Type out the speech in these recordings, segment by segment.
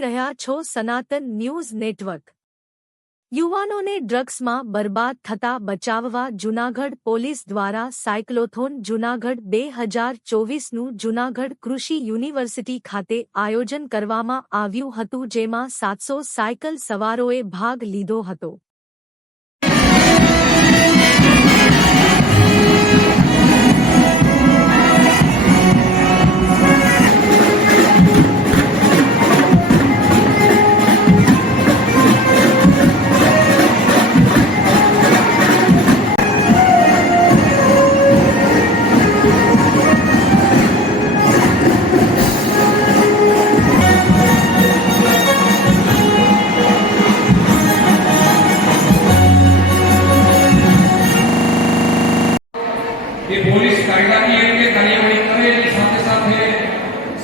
રહ્યા છો સનાતન ન્યૂઝ નેટવર્ક. યુવાનોને ડ્રગ્સમાં બરબાદ થતા બચાવવા જૂનાગઢ પોલીસ દ્વારા સાયક્લોથોન જૂનાગઢ બે હજાર ચોવીસનું જૂનાગઢ કૃષિ યુનિવર્સિટી ખાતે આયોજન કરવામાં આવ્યું હતું જેમાં સાતસો સાયકલ સવારોએ ભાગ લીધો હતો.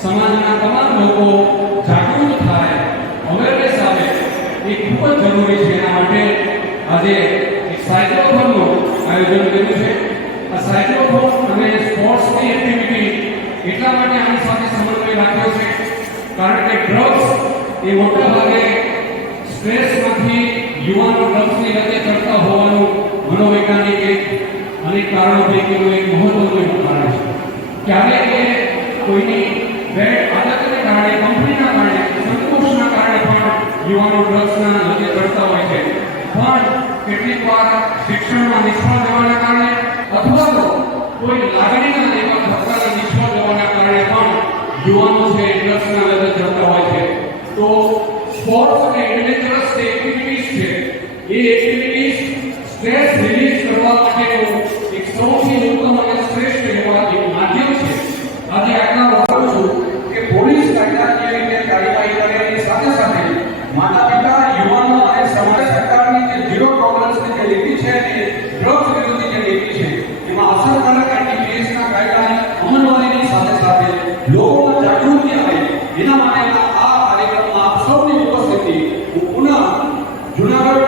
સમાજના તમામ લોકો જાગૃત થાય અવેરનેસ આવે એ ખૂબ જ જરૂરી છે એના માટે આજે એક સાયક્લોથોનનું આયોજન કર્યું છે આ સાયક્લોથોન અને સ્પોર્ટ્સની એક્ટિવિટી એટલા માટે આની સાથે સમન્વય રાખ્યો છે કારણ કે ડ્રગ્સ એ મોટા ભાગે સ્ટ્રેસમાંથી યુવાનો ડ્રગ્સની રચે ચડતા હોવાનું મનોવૈજ્ઞાનિક એક અનેક કારણો પૈકીનું એક મહત્વનું કારણ છે ક્યારેક કોઈની આદતને કેટલીક વાર શિક્ષણમાં નિષ્ફળ જવાના કારણે અથવા તો કોઈ લાગણીના એવા ધક્કાના નિષ્ફળ જવાના કારણે પણ યુવાનો છે ડ્રગ્સના લતે ચડતા હોય છે. તો સ્પોર્ટ્સ અને એડવેન્ચરસ છે એ સાથે લોકોમાં જાગૃતિ આવે એના માટેના આ કાર્યક્રમમાં આપ સૌની ઉપસ્થિતિ હું પુનઃ જુનાગઢ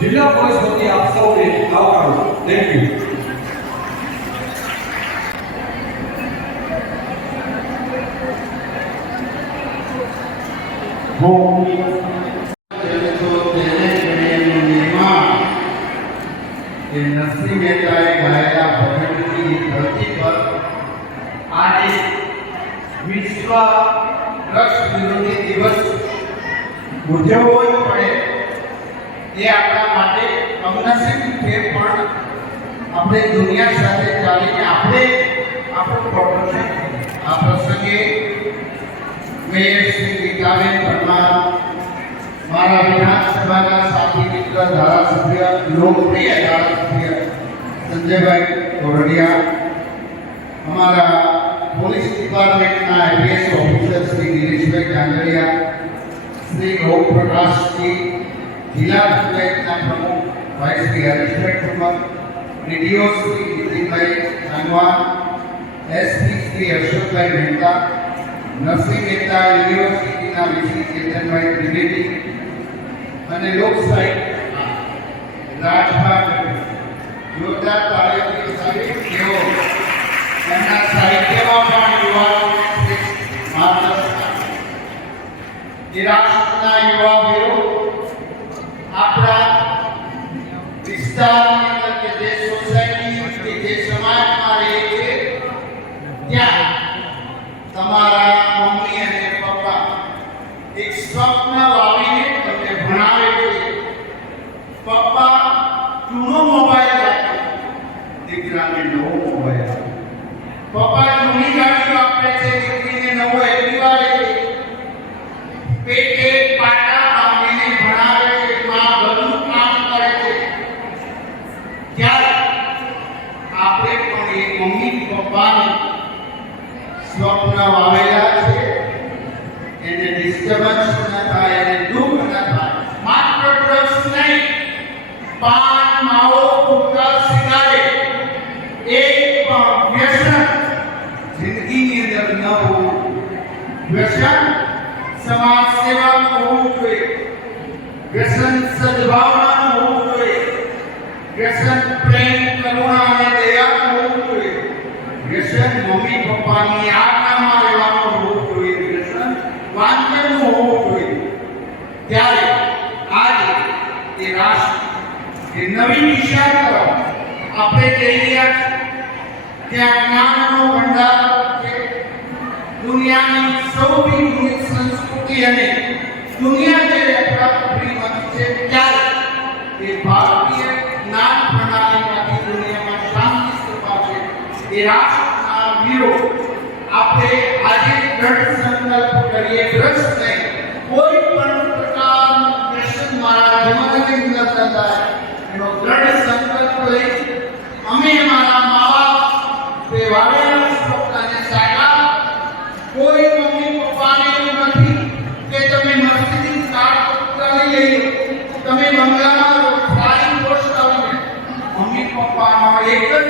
જિલ્લા પોલીસ વતી આપ સૌને આવકારું છું થેન્ક યુ તો તેને એનું નિર્માણ એ નરસિંહ મહેતાએ ગાયેલા વિશ્વ ડ્રગ્સ વિરોધી દિવસ ઉજવવો જ પડે એ આપણા માટે કમનસીબ છે પણ આપણે દુનિયા સાથે ચાલીને આપણે આપણું પ્રોટેક્શન આ પ્રસંગે મેયર શ્રી ગીતાબેન પરમાર મારા વિધાનસભાના સાથી મિત્ર ધારાસભ્ય લોકપ્રિય ધારાસભ્ય સંજયભાઈ કોરડિયા અમારા પોલીસ ડિપાર્ટમેન્ટના આઈપીએસ ઓફિસર શ્રી ગિરીશભાઈ જાંગડિયા શ્રી ગૌપ્રકાશજી જિલ્લા પંચાયતના પ્રમુખ ભાઈ શ્રી હરીશભાઈ ઠુમર ડીડીઓ શ્રી નીતિનભાઈ સાંગવાન એસપી શ્રી અશોકભાઈ મહેતા નરસિંહ મહેતા યુનિવર્સિટીના વીસી ચેતનભાઈ ત્રિવેદી અને લોક સાહિત્ય રાજભાગ જોરદાર તાળીઓથી સાહેબ તેઓ એમના એ રાષ્ટ્રના યુવા વીરો, આપણા વિસ્તારની અંદર કે જે સોસાયટી કે જે સમાજમાં રહે છે, ત્યાં તમારા મમ્મી અને પપ્પા એક સ્વપ્ન સ્વપ્ન વાવેલા છે એને ડિસ્ટર્બન્સ ન થાય એને દુઃખ ન થાય માત્ર ડ્રગ્સ નહીં પાન માવો ગુટખા સિગારેટ એક પણ વ્યસન જિંદગીની અંદર ન હોવું વ્યસન સમાજ સેવાનું હોવું જોઈએ વ્યસન સદભાવનાનું હોવું જોઈએ વ્યસન પ્રેમ મમ્મી પપ્પાની આજ્ઞામાં રહેવાનું હોવું જોઈએ વ્યસન વાંચનનું હોવું જોઈએ એ રાષ્ટ્ર એ નવી દિશા તરફ આપણે જઈ રહ્યા છીએ ત્યાં જ્ઞાનનો ભંડાર છે દુનિયાની સૌથી જૂની સંસ્કૃતિ અને દુનિયા જે અપરાધીમાંથી છે ત્યારે એ ભારતીય જ્ઞાન પ્રણાલીમાંથી દુનિયામાં શાંતિ સ્થપાશે એ રાષ્ટ્રના વીરો આપણે આજે દ્રઢ સંકલ્પ કરીએ ભ્રષ્ટ નહીં કોઈ પણ પ્રકારનું વ્યસન મારા જીવનની અંદર ન થાય એનો દ્રઢ સંકલ્પ લઈ અમે અમારા મા બાપ તે વાવેલા સ્વપ્નને સાકાર કોઈ મમ્મી પપ્પાને એવું નથી કે તમે મર્સિડીઝ કાર ચાલી લઈ લો તમે બંગલામાં રહો ફ્લાઇંગ પોસ્ટ આવીને મમ્મી પપ્પાનો એક જ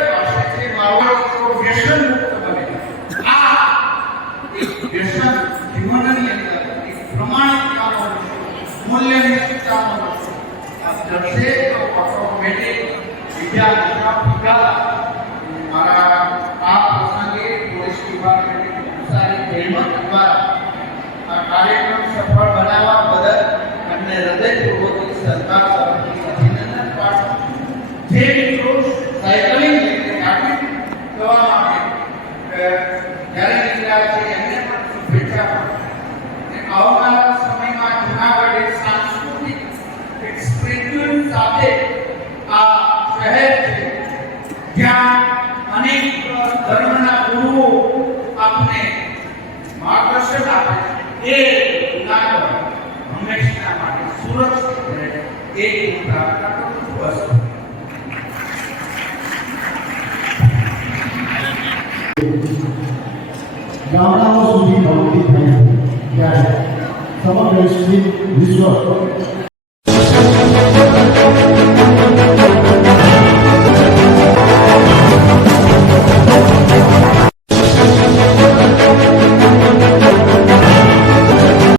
cristiani સુરત ક્ષેત્રે એક ગામડાઓ સુધી ભૌતિક થાય ત્યારે સમગ્ર વિશ્વ